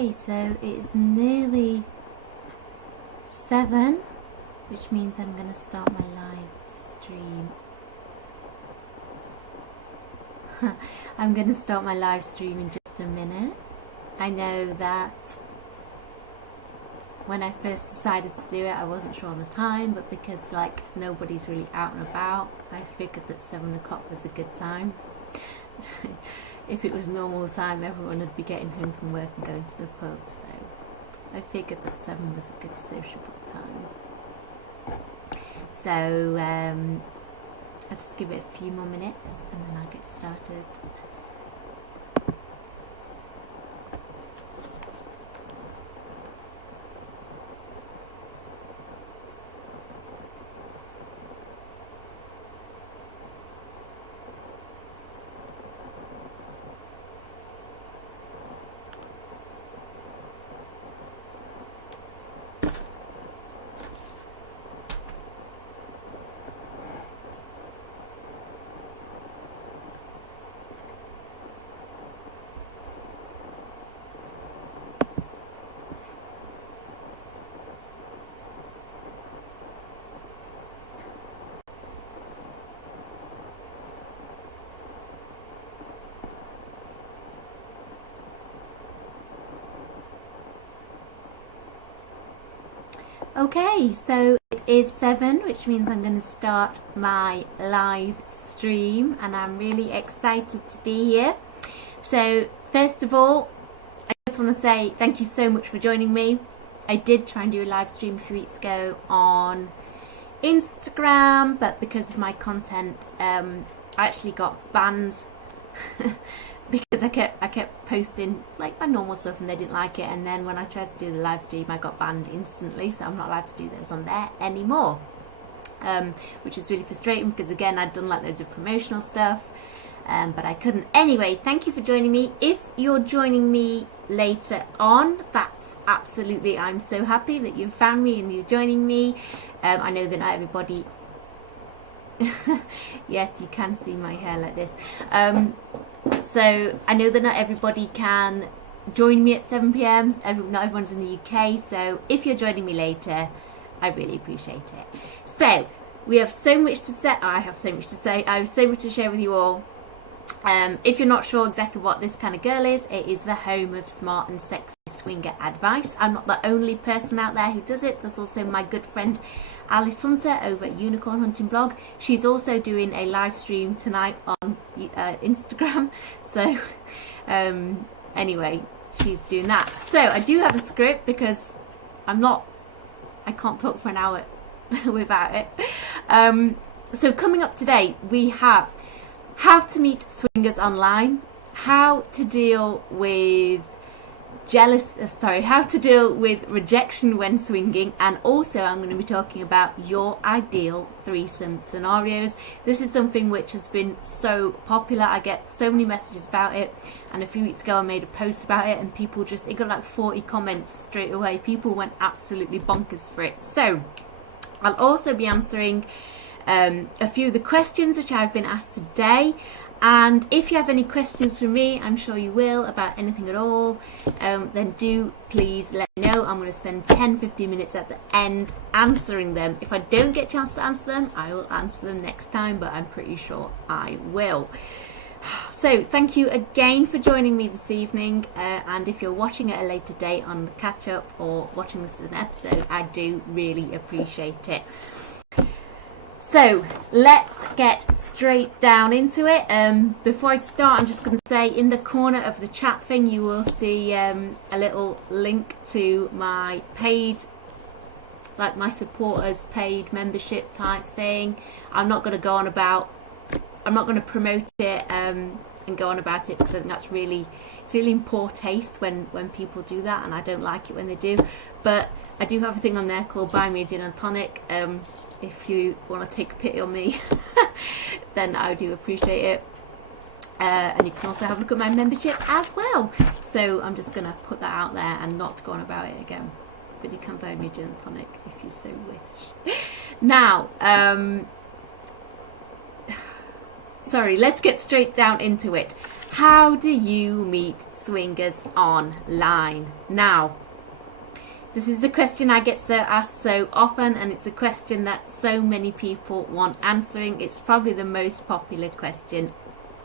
Okay, so it's nearly 7, which means I'm going to start my live stream. I'm going to start my live stream in just a minute. I know that when I first decided to do it, I wasn't sure on the time, but because like nobody's really out and about, I figured that 7 o'clock was a good time. If it was normal time, everyone would be getting home from work and going to the pub, so I figured that 7 was a good sociable time. So I'll just give it a few more minutes and then I'll get started. Okay, so it is 7, which means I'm going to start my live stream and I'm really excited to be here. So first of all, I just want to say thank you so much for joining me. I did try and do a live stream a few weeks ago on Instagram, but because of my content, I actually got banned because I kept posting like my normal stuff and they didn't like it, and then when I tried to do the live stream I got banned instantly, so I'm not allowed to do those on there anymore, which is really frustrating because again I'd done like loads of promotional stuff, but I couldn't. Anyway, thank you for joining me. If you're joining me later on, that's absolutely, I'm so happy that you've found me and you're joining me. I know that not everybody yes, you can see my hair like this. So I know that not everybody can join me at 7 p.m. Not everyone's in the UK, so if you're joining me later, I really appreciate it. So we have so much to say. I have so much to say. I have so much to share with you all. If you're not sure exactly what this kind of girl is, it is the home of smart and sexy swinger advice. I'm not the only person out there who does it. There's also my good friend Alice Hunter over at Unicorn Hunting Blog. She's also doing a live stream tonight on Instagram. So anyway, she's doing that. So I do have a script because I can't talk for an hour without it. So coming up today, we have how to meet swingers online, how to deal with how to deal with rejection when swinging, and also I'm going to be talking about your ideal threesome scenarios. This is something which has been so popular. I get so many messages about it, and a few weeks ago I made a post about it and people it got like 40 comments straight away. People went absolutely bonkers for it. So I'll also be answering a few of the questions which I've been asked today, and if you have any questions for me, I'm sure you will, about anything at all, then do please let me know. I'm going to spend 10-15 minutes at the end answering them. If I don't get a chance to answer them, I will answer them next time, but I'm pretty sure I will. So thank you again for joining me this evening, and if you're watching at a later date on the catch up or watching this as an episode, I do really appreciate it. So let's get straight down into it. Before I start, I'm just going to say in the corner of the chat thing you will see a little link to my paid, like my supporters paid membership type thing. I'm not going to promote it and go on about it because I think that's it's really in poor taste when people do that, and I don't like it when they do. But I do have a thing on there called Buy Me a Gin and Tonic. If you want to take pity on me, then I do appreciate it. And you can also have a look at my membership as well. So I'm just going to put that out there and not go on about it again. But you can buy me a gin and tonic if you so wish. Now, sorry, let's get straight down into it. How do you meet swingers online? Now, this is a question I get asked so often, and it's a question that so many people want answering. It's probably the most popular question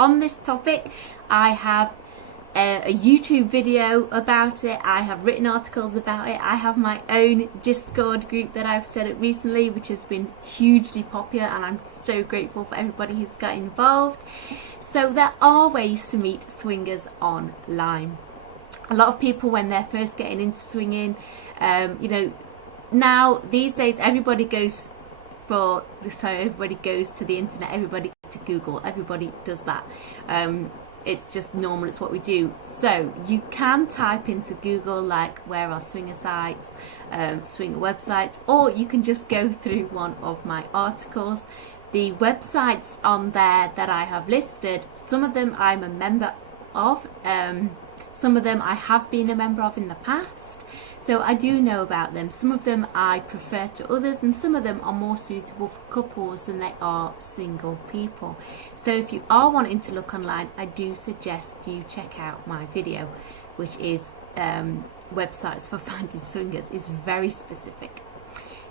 on this topic. I have a YouTube video about it. I have written articles about it. I have my own Discord group that I've set up recently, which has been hugely popular, and I'm so grateful for everybody who's got involved. So there are ways to meet swingers online. A lot of people, when they're first getting into swinging, now these days everybody goes to the internet, everybody to Google, everybody does that. It's just normal, it's what we do. So you can type into Google, like, where are swinger sites, swinger websites, or you can just go through one of my articles. The websites on there that I have listed, some of them I'm a member of, some of them I have been a member of in the past, so I do know about them. Some of them I prefer to others, and some of them are more suitable for couples than they are single people. So if you are wanting to look online, I do suggest you check out my video, which is websites for finding swingers. It's very specific.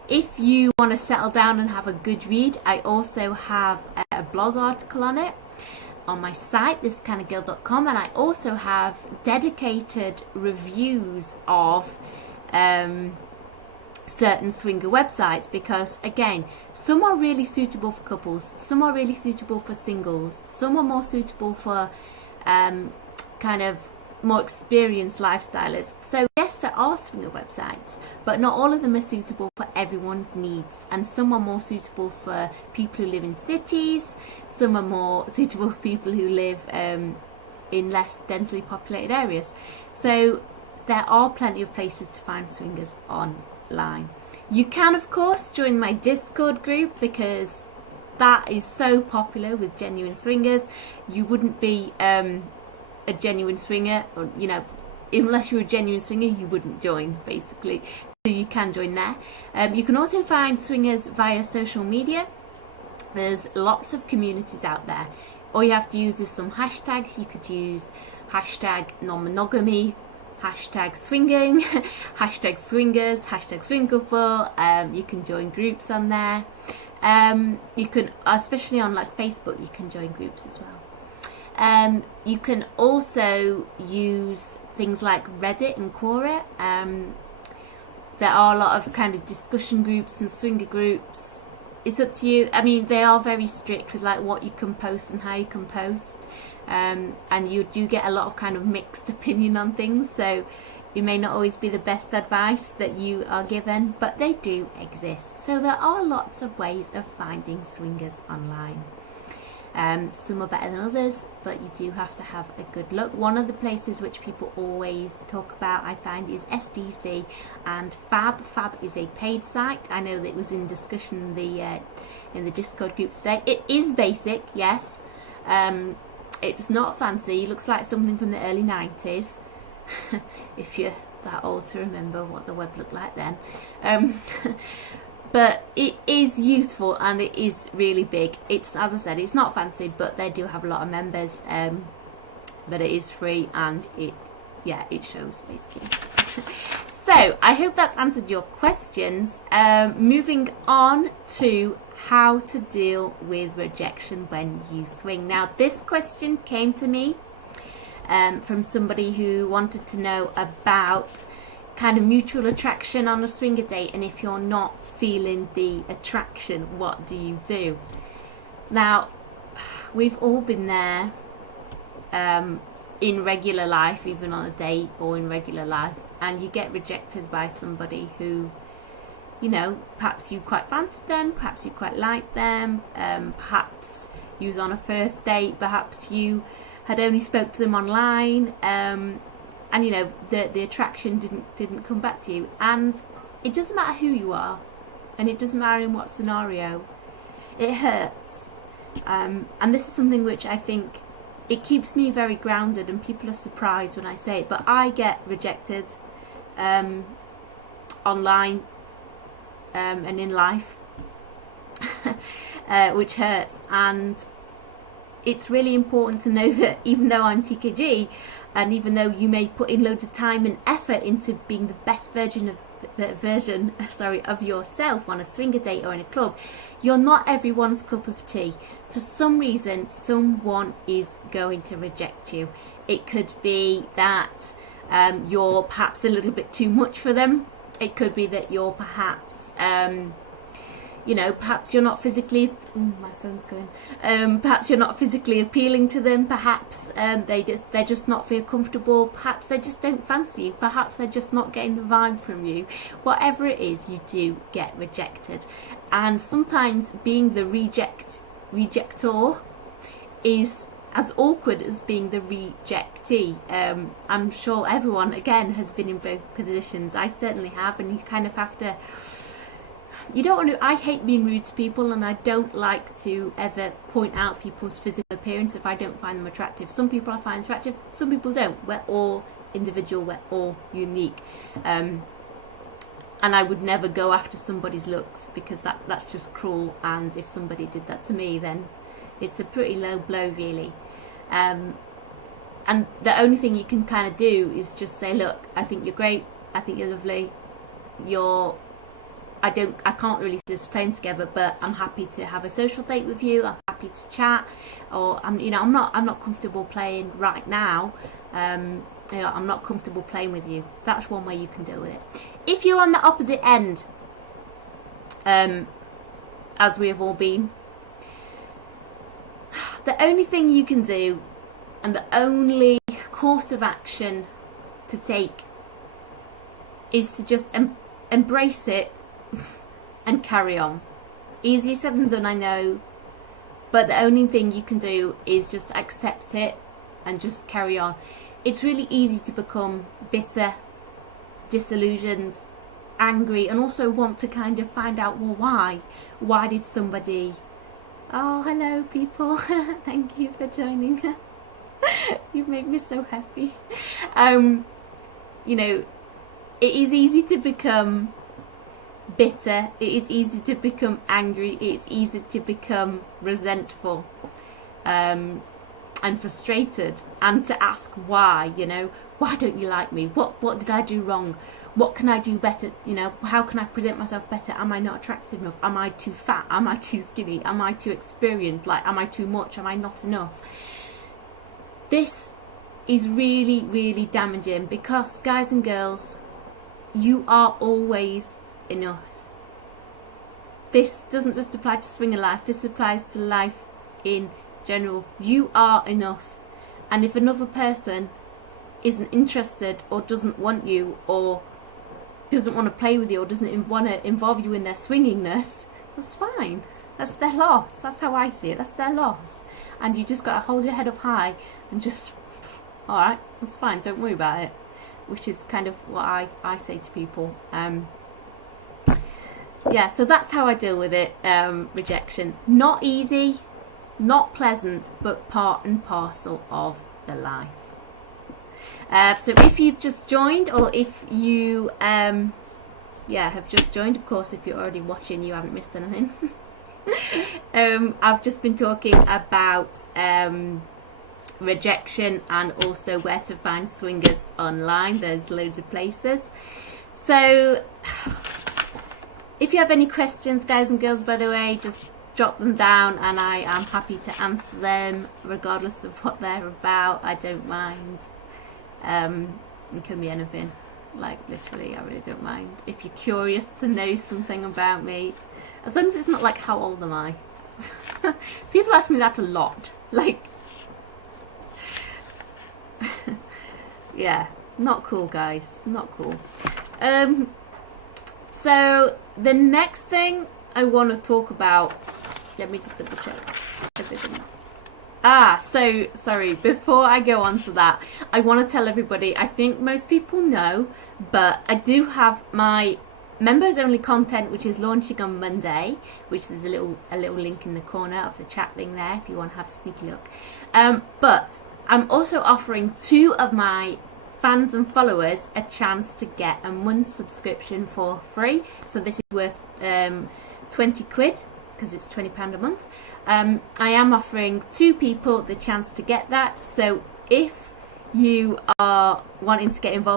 If you want to settle down and have a good read, I also have a blog article on it on my site, thiskindofgirl.com, and I also have dedicated reviews of certain swinger websites, because again, some are really suitable for couples, some are really suitable for singles, some are more suitable for kind of more experienced lifestylers. So yes, there are swinger websites, but not all of them are suitable for everyone's needs, and some are more suitable for people who live in cities, some are more suitable for people who live in less densely populated areas. So there are plenty of places to find swingers online. You can, of course, join my Discord group, because that is so popular with genuine swingers. You wouldn't be a genuine swinger, or unless you're a genuine swinger, you wouldn't join, basically. So you can join there. You can also find swingers via social media. There's lots of communities out there. All you have to use is some hashtags. You could use hashtag non-monogamy, hashtag swinging, hashtag swingers, hashtag swing couple. You can join groups on there. You can, especially on like Facebook, you can join groups as well. You can also use things like Reddit and Quora. There are a lot of kind of discussion groups and swinger groups. It's up to you. I mean, they are very strict with like what you can post and how you can post, and you do get a lot of kind of mixed opinion on things, so it may not always be the best advice that you are given, but they do exist. So there are lots of ways of finding swingers online. Some are better than others, but you do have to have a good look. One of the places which people always talk about, I find, is SDC and Fab. Fab is a paid site. I know that it was in discussion in the Discord group today. It is basic, yes. It's not fancy. It looks like something from the early 90s, if you're that old to remember what the web looked like then. But it is useful, and it is really big. It's, as I said, it's not fancy, but they do have a lot of members. But it is free, and it shows, basically. So I hope that's answered your questions. Moving on to how to deal with rejection when you swing. Now, this question came to me from somebody who wanted to know about kind of mutual attraction on a swinger date, and if you're not feeling the attraction, what do you do? Now, we've all been there in regular life, even on a date or in regular life, and you get rejected by somebody who, perhaps you quite fancied them, perhaps you quite liked them, perhaps you was on a first date, perhaps you had only spoke to them online, and the attraction didn't come back to you. And it doesn't matter who you are, and it doesn't matter in what scenario, it hurts. And this is something which I think it keeps me very grounded, and people are surprised when I say it, but I get rejected online and in life, which hurts. And it's really important to know that even though I'm TKG, and even though you may put in loads of time and effort into being the best version of yourself on a swinger date or in a club, you're not everyone's cup of tea. For some reason, someone is going to reject you. It could be that you're perhaps a little bit too much for them. It could be that you're perhaps perhaps you're not physically my phone's going perhaps you're not physically appealing to them. Perhaps they're just not feel comfortable. Perhaps they just don't fancy you. Perhaps they're just not getting the vibe from you. Whatever it is, you do get rejected, and sometimes being the rejector is as awkward as being the rejectee. I'm sure everyone again has been in both positions. I certainly have, and you kind of have to, you don't want to, I hate being rude to people, and I don't like to ever point out people's physical appearance if I don't find them attractive. Some people I find attractive, some people don't. We're all individual, we're all unique. And I would never go after somebody's looks, because that's just cruel, and if somebody did that to me, then it's a pretty low blow, really. And the only thing you can kind of do is just say, look, I think you're great, I think you're lovely, I can't really just playing together, but I'm happy to have a social date with you. I'm happy to chat, or I'm not comfortable playing right now. I'm not comfortable playing with you. That's one way you can deal with it. If you're on the opposite end, as we have all been, the only thing you can do, and the only course of action to take, is to just embrace it and carry on. Easier said than done, I know, but the only thing you can do is just accept it and just carry on. It's really easy to become bitter, disillusioned, angry, and also want to kind of find out, well, why did somebody... Oh, hello people. Thank you for joining. You make me so happy. It is easy to become bitter, it is easy to become angry, it's easy to become resentful and frustrated, and to ask why. Why don't you like me? What did I do wrong? What can I do better? How can I present myself better? Am I not attractive enough? Am I too fat? Am I too skinny? Am I too experienced? Am I too much? Am I not enough? This is really, really damaging, because guys and girls, you are always enough. This doesn't just apply to swinger life, this applies to life in general. You are enough, and if another person isn't interested, or doesn't want you, or doesn't want to play with you, or doesn't want to involve you in their swingingness, that's fine. That's their loss. That's how I see it. That's their loss, and you just got to hold your head up high and just, alright, that's fine, don't worry about it, which is kind of what I say to people. Yeah, so that's how I deal with it. Rejection, not easy, not pleasant, but part and parcel of the life. So if you've just joined, or if you have just joined, of course, if you're already watching, you haven't missed anything. I've just been talking about rejection, and also where to find swingers online. There's loads of places. So if you have any questions, guys and girls, by the way, just drop them down, and I am happy to answer them regardless of what they're about. I don't mind. It can be anything, literally, I really don't mind. If you're curious to know something about me, as long as it's not how old am I? People ask me that a lot. Yeah, not cool, guys, not cool. So the next thing I want to talk about, let me just double check everything. So sorry, before I go on to that, I want to tell everybody, I think most people know, but I do have my members only content, which is launching on Monday, which there's a little link in the corner of the chat thing there if you want to have a sneaky look. But I'm also offering 2 of my fans and followers a chance to get a month's subscription for free. So this is worth 20 quid. because it's £20 a month. I am offering 2 people the chance to get that. So if you are wanting to get involved